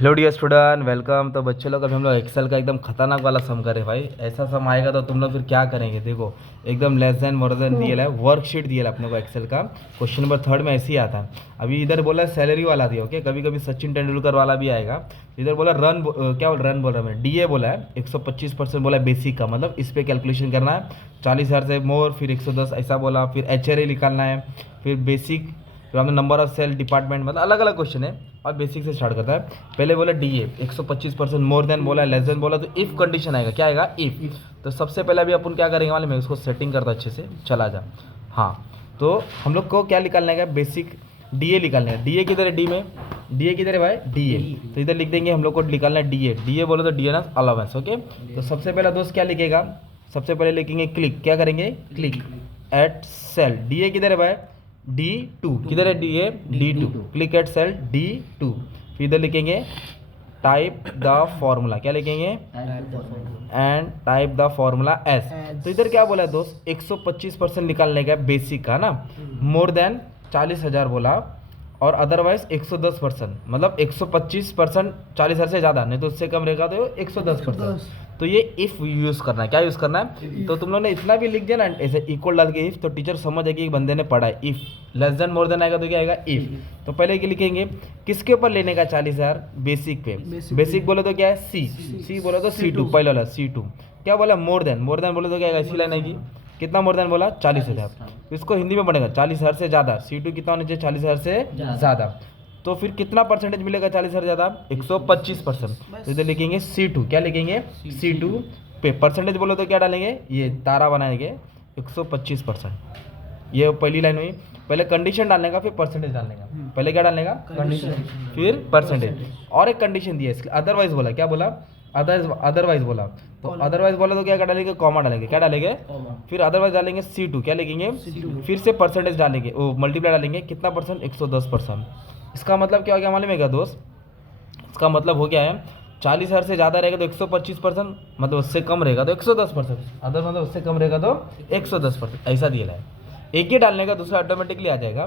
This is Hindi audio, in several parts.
Hello dear student, welcome. तो बच्चे लोग अभी हम लोग एक्सेल का एकदम खतरनाक वाला सम करें भाई। ऐसा सम आएगा तो तुम लोग फिर क्या करेंगे। देखो एकदम लेस देन मोर देन दिया है, वर्कशीट दिया है अपने को एक्सेल का। क्वेश्चन नंबर 3 में ऐसे ही आता है। अभी इधर बोला सैलरी वाला दिया, ओके। कभी कभी सचिन तेंदुलकर वाला भी आएगा। इधर बोला क्या बोल रन बोल रहा है, मैंने डीए बोला है 125% बोला है बेसिक का, मतलब इस पर कैलकुलेशन करना है 40,000 से मोर, फिर 110 ऐसा बोला, फिर एचआरए निकालना है, फिर बेसिक, फिर हमने नंबर ऑफ सेल डिपार्टमेंट, मतलब अलग अलग क्वेश्चन है। और बेसिक से स्टार्ट करता है। पहले बोला डीए 125% मोर देन बोला, लेस देन बोला, तो इफ कंडीशन आएगा, क्या आएगा इफ। तो सबसे पहले अभी अपन क्या करेंगे मालूम है, उसको सेटिंग करता अच्छे से, चला जा। हाँ, तो हम लोग को क्या निकालना है, बेसिक डीए निकालना है। डीए किधर है, डी में डीए किधर है भाई, डीए। तो इधर लिख देंगे हम लोग को निकालना है डीए। डीए बोलो तो डीए ना अलावेंस, ओके। तो सबसे पहला दोस्त क्या लिखेगा, सबसे पहले लिखेंगे क्लिक, क्या करेंगे क्लिक एट सेल। डीए किधर है भाई, D2 किधर है, D A D2, click at cell D2। फिर इधर लिखेंगे टाइप द फॉर्मूला, क्या लिखेंगे and type the formula as. तो इधर क्या बोला है दोस्त, 125% निकालने का बेसिक का ना, मोर देन 40,000 बोला, और अदरवाइज 110%, मतलब 125% 40,000 से ज़्यादा, नहीं तो उससे कम रहेगा तो 110%। तो ये इफ़ यूज़ करना है, क्या यूज़ करना है। तो तुम लोगों ने इतना भी लिख दिया ना, ऐसे इक्वल डाल के इफ़, तो टीचर समझ जाएगी कि बंदे ने पढ़ा है। If less than more than आएगा तो क्या आएगा इफ़। तो पहले क्या लिखेंगे, किसके ऊपर लेने का 40,000, बेसिक पे। बेसिक बोले तो क्या है सी बोले तो C2, पहले वाला C2। क्या बोला, मोर देन बोले तो क्या आएगा, इसी लाइन आएगी। कितना मोर देन बोला, 40,000। तो इसको हिंदी में पढ़ेगा 40,000 से ज़्यादा। C2 कितना होना चाहिए, 40,000 से ज़्यादा। तो फिर कितना परसेंटेज मिलेगा 40,000 ज़्यादा, 125%। तो इधर लिखेंगे C2, क्या लिखेंगे C2 पे परसेंटेज बोलो तो क्या डालेंगे, ये तारा बनाएंगे 125%। ये पहली लाइन हुई। पहले कंडीशन डालने का, फिर परसेंटेज डालने का। पहले क्या डालने का, कंडीशन, फिर परसेंटेज। और एक कंडीशन दी है इसके, अदरवाइज बोला, क्या बोला अदरवाइज बोला। तो अदरवाइज बोला तो क्या डालेंगे, कॉमा डालेंगे, क्या डालेंगे, फिर अदरवाइज डालेंगे C2, क्या लिखेंगे, फिर से परसेंटेज डालेंगे, वो मल्टीप्लाई डालेंगे, कितना परसेंट, 110%। इसका मतलब क्या हो गया मालूम है क्या दोस्त, इसका मतलब हो गया है 40,000 से ज़्यादा रहेगा तो 125%, मतलब उससे कम रहेगा तो 110%, अदर मतलब उससे कम रहेगा तो 110%, ऐसा दिया है। एक ही डालने का, दूसरा ऑटोमेटिकली आ जाएगा।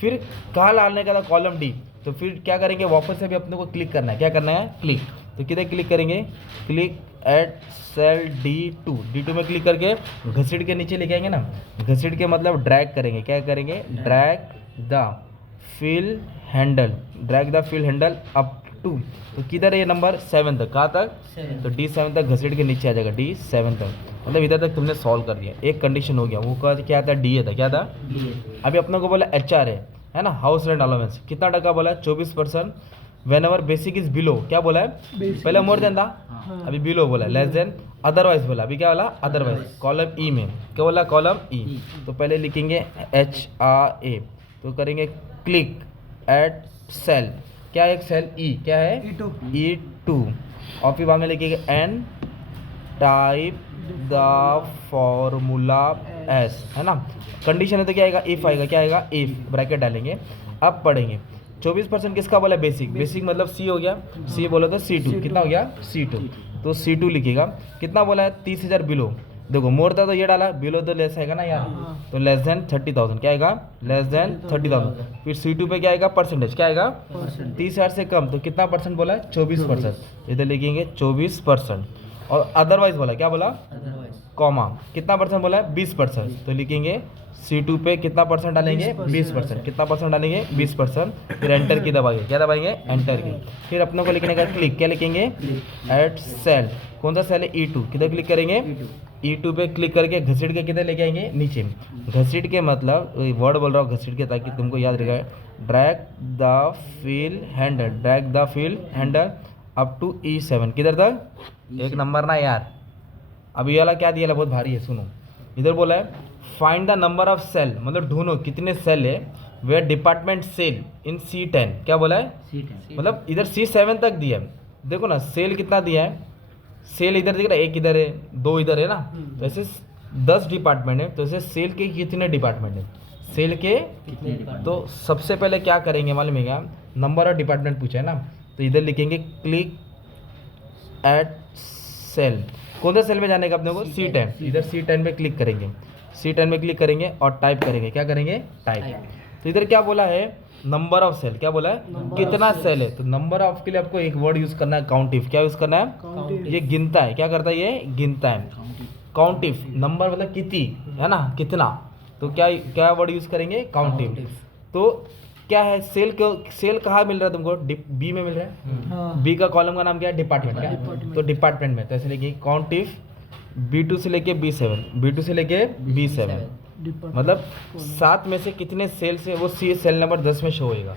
फिर कहाँ डालने का था, कॉलम डी। तो फिर क्या करेंगे, वापस से भी अपने को क्लिक करना है, क्या करना है क्लिक। तो किधर क्लिक करेंगे, क्लिक एट सेल D2 में क्लिक करके घसीट के नीचे लेके आएंगे ना। घसीट के मतलब ड्रैग करेंगे, क्या करेंगे, drag the fill handle, drag the fill handle up to. तो किधर है ये नंबर 7 तक, कहाँ तक, तो D7 तक घसीट के नीचे आ जाएगा, D7 तक, मतलब इधर तक तुमने सॉल्व कर दिया। एक कंडीशन हो गया, वो क्या था, डीए था, क्या था अभी अपने को बोला HR है ना, हाउस रेंट अलाउंस कितना टका बोला है, 24%। When ever basic is below, क्या बोला है, पहले मोर देन था, अभी बिलो बोला, लेस देन, अदरवाइज बोला, अभी क्या बोला अदरवाइज। कॉलम ई में क्या बोला, कॉलम ई। तो पहले लिखेंगे HRA, तो करेंगे क्लिक एट सेल, क्या है, एक सेल ई, क्या है E2। और फिर वहाँ में लिखेंगे and type the formula as, है ना। कंडीशन है तो क्या आएगा, इफ आएगा, क्या आएगा इफ, ब्रैकेट डालेंगे। अब पढ़ेंगे 24% किसका बोला, बेसिक। बेसिक मतलब सी हो गया, सी बोला तो C2, कितना हो गया C2। तो C2 लिखेगा, कितना बोला है 30,000 बिलो। देखो मोर था तो ये डाला, बिलो तो लेस आएगा ना यार, तो लेस देन 30,000, क्या आएगा लेस देन 30,000। फिर C2 पे क्या आएगा, परसेंटेज, क्या आएगा 30,000 से कम, तो कितना परसेंट बोला है, 24%। इधर लिखेंगे 24%। और अदरवाइज बोला, क्या बोला, कॉमा, कितना परसेंट बोला है, 20%। तो लिखेंगे C2 पे कितना परसेंट डालेंगे, 20%। कितना परसेंट डालेंगे, 20%। फिर एंटर की दबाएंगे, क्या दबाएंगे, एंटर की। फिर अपने को लिखने का क्लिक, क्या लिखेंगे एट सेल, कौन सा सेल है, E2, किधर क्लिक करेंगे, E2 पे क्लिक करके घसीट के किधर लेके आएंगे, नीचे। घसीट के मतलब वर्ड बोल रहा हूँ घसीट के, ताकि तुमको याद रहेगा, drag the fill handle, drag the fill handle up to E7, किधर तक, एक नंबर ना यार। अब ये वाला क्या दिया, बहुत भारी है, सुनो। इधर बोला है find the number of cell, मतलब ढूंढो कितने सेल है, where department cell in C10, क्या बोला है C10, मतलब इधर C7 तक दिया है। देखो ना सेल कितना दिया है, सेल इधर दिख रहा है, एक इधर है, दो इधर है ना। तो ऐसे 10 डिपार्टमेंट है, तो ऐसे सेल के कितने डिपार्टमेंट है, सेल के तो सबसे पहले क्या करेंगे मालूम है क्या, नंबर ऑफ डिपार्टमेंट पूछा है ना। तो इधर लिखेंगे क्लिक एट सेल, कौन सा सेल में जाने का अपने को, C10। इधर C10 पे क्लिक करेंगे, C10 में क्लिक करेंगे और टाइप करेंगे, क्या करेंगे टाइप। तो इधर क्या बोला है, नंबर ऑफ सेल, क्या बोला है कितना सेल है, तो नंबर ऑफ के लिए आपको एक वर्ड यूज करना है काउंट इफ, क्या यूज करना है, ये गिनता है, क्या करता है ये गिनता है, काउंट इफ, नंबर मतलब कितनी है ना, कितना, तो क्या क्या वर्ड यूज करेंगे काउंट इफ। तो क्या है सेल सेल कहाँ मिल रहा है तुमको, बी में मिल रहा है, बी का कॉलम का नाम क्या है डिपार्टमेंट, क्या तो डिपार्टमेंट में, तो ऐसे लिखिए काउंट इफ B2 से लेके B7, B2 से लेके B7, मतलब 7 में से कितने सेल्स है वो सी सेल नंबर 10 में शो होएगा,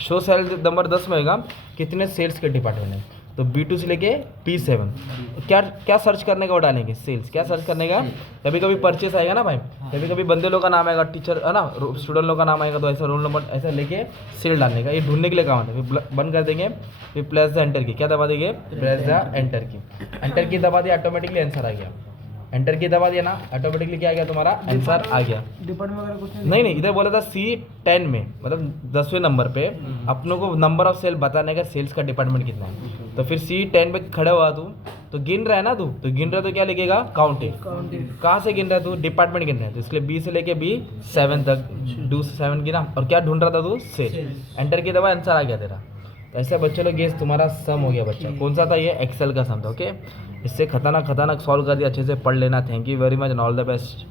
शो सेल नंबर 10 में होएगा कितने सेल्स के डिपार्टमेंट है, तो B2 से लेके P7 क्या क्या सर्च करने का वो डालेंगे सेल्स, क्या सर्च करने का, कभी कभी परचेस आएगा ना भाई, कभी कभी बंदे लोग का नाम आएगा, टीचर है ना, स्टूडेंट लोग का नाम आएगा, तो ऐसा रोल नंबर ऐसा लेके सेल डालने का, ये ढूंढने के लिए काम आता है, फिर बंद कर देंगे, फिर प्रेस द एंटर की, क्या दबा देंगे प्रेस द एंटर की, एंटर की दबा दिया ऑटोमेटिकली आंसर आ गया, एंटर की दबा दिया ना ऑटोमेटिकली क्या आ गया तुम्हारा आंसर आ गया। डिपार्टमेंट वगैरह कुछ नहीं इधर बोला था C10 में, मतलब 10वें नंबर पे अपनों को नंबर ऑफ सेल बताने का, सेल्स का डिपार्टमेंट कितना है, तो फिर C10 पे खड़ा हुआ तू, तो गिन रहा है ना तू, तो गिन रहा है तो क्या लिखेगा काउंट इफ, कहाँ से गिन रहा है तू, डिपार्टमेंट गिन रहा है, तो इसलिए B से लेके B7 तक, 2 से 7 गिना, और क्या ढूंढ रहा था तू सेल, एंटर की दबा आंसर आ गया तेरा। तो ऐसे बच्चे लोग ये तुम्हारा सम हो गया बच्चा, कौन सा था ये एक्सेल का सम था, ओके। इससे खतरनाक सॉल्व कर दिया, अच्छे से पढ़ लेना। Thank you very much and all the best.